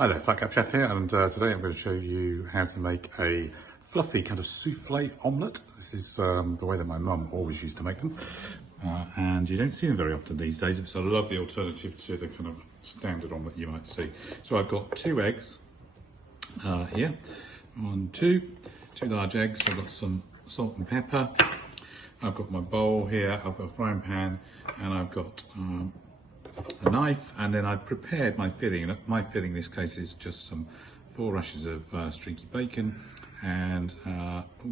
Hi there, Fat Cap Chef here, and today I'm going to show you how to make a fluffy kind of souffle omelette. This is the way that my mum always used to make them, and you don't see them very often these days. It's a lovely alternative to the kind of standard omelette you might see. So I've got 2 eggs here, two large eggs. I've got some salt and pepper. I've got my bowl here, I've got a frying pan, and I've got a knife, and then I've prepared my filling. My filling in this case is just some 4 rashers of streaky bacon and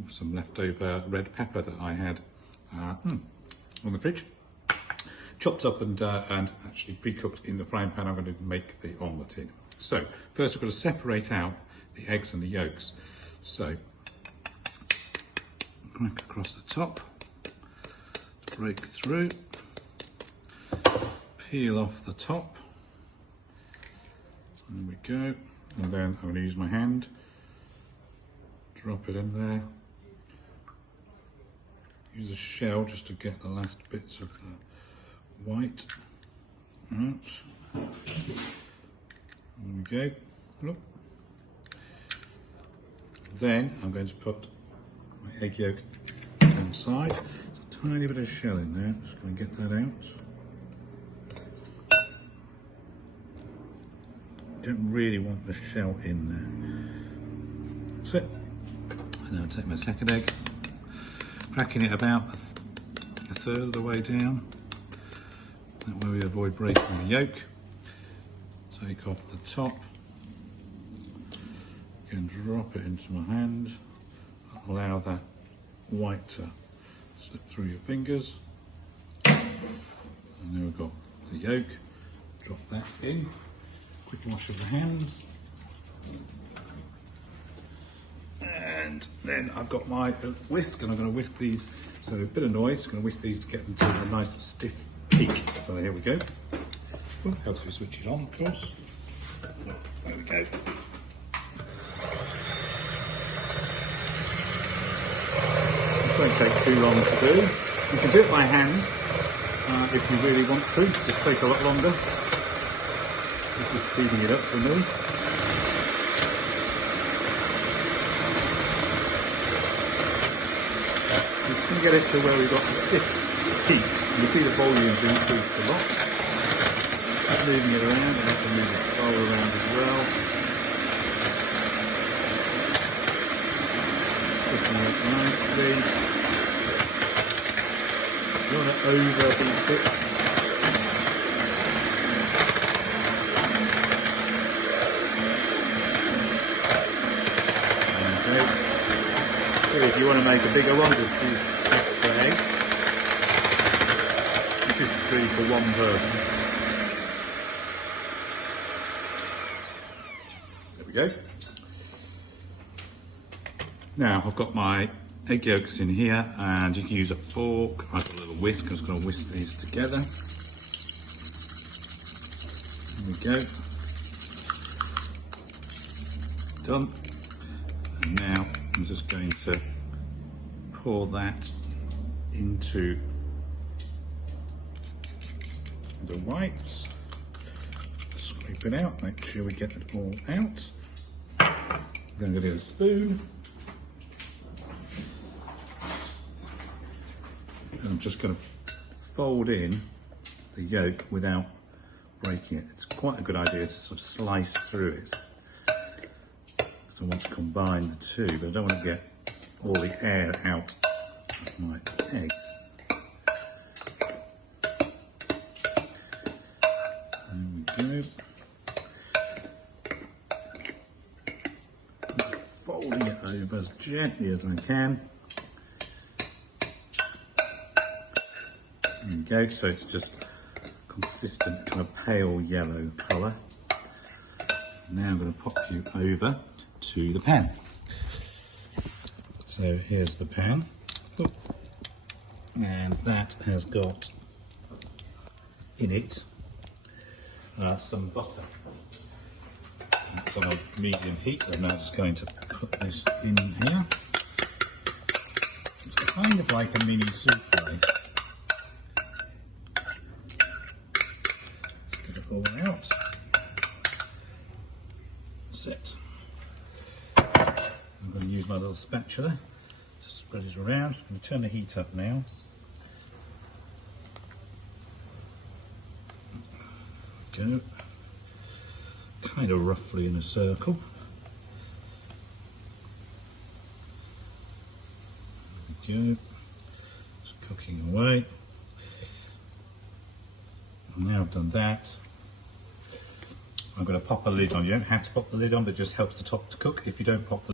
some leftover red pepper that I had on the fridge, chopped up and actually pre-cooked in the frying pan. I'm going to make the omelette in. So first we've got to separate out the eggs and the yolks. So crack across the top, break through, peel off the top. There we go. And then I'm going to use my hand, drop it in there. Use a shell just to get the last bits of the white out. There we go. Look. Then I'm going to put my egg yolk inside. There's a tiny bit of shell in there. Just going to get that out. Don't really want the shell in there. That's it. And I'll take my second egg, cracking it about a third of the way down. That way we avoid breaking the yolk. Take off the top. Again, drop it into my hand. Allow that white to slip through your fingers. And then we've got the yolk. Drop that in. Quick wash of the hands. And then I've got my whisk, and I'm going to whisk these, so a bit of noise. I'm going to whisk these to get them to a nice stiff peak. So here we go. Ooh, helps you switch it on, of course. There we go. This won't take too long to do. You can do it by hand if you really want to. Just take a lot longer. This is speeding it up for me. You can get it to where we've got stiff peaks. You see the volume's increased a lot. Just moving it around, and I can move the bowl around as well. Sticking it nicely. You don't want to overbeat it. If you want to make a bigger one, just use extra eggs. This is 3 for 1 person. There we go. Now I've got my egg yolks in here, and you can use a fork. I've got a little whisk. I'm just going to whisk these together. There we go. Done. And now I'm just going to pour that into the whites, scrape it out, make sure we get it all out. Then I'm going to get a spoon, and I'm just going to fold in the yolk without breaking it. It's quite a good idea to sort of slice through it. So I want to combine the two, but I don't want to get all the air out of my egg. There we go. Folding it over as gently as I can. There we go, so it's just consistent kind of pale yellow colour. Now I'm going to pop you over to the pan. So here's the pan, and that has got in it some butter. It's on a medium heat. I'm now just going to put this in here. It's kind of like a mini souffle. Let's get it all out. it. I'm going to use my little spatula to spread it around. I'm going to turn the heat up now. Go. Kind of roughly in a circle. There we go. It's cooking away. Now I've done that, I'm going to pop a lid on. You don't have to pop the lid on, but it just helps the top to cook if you don't pop the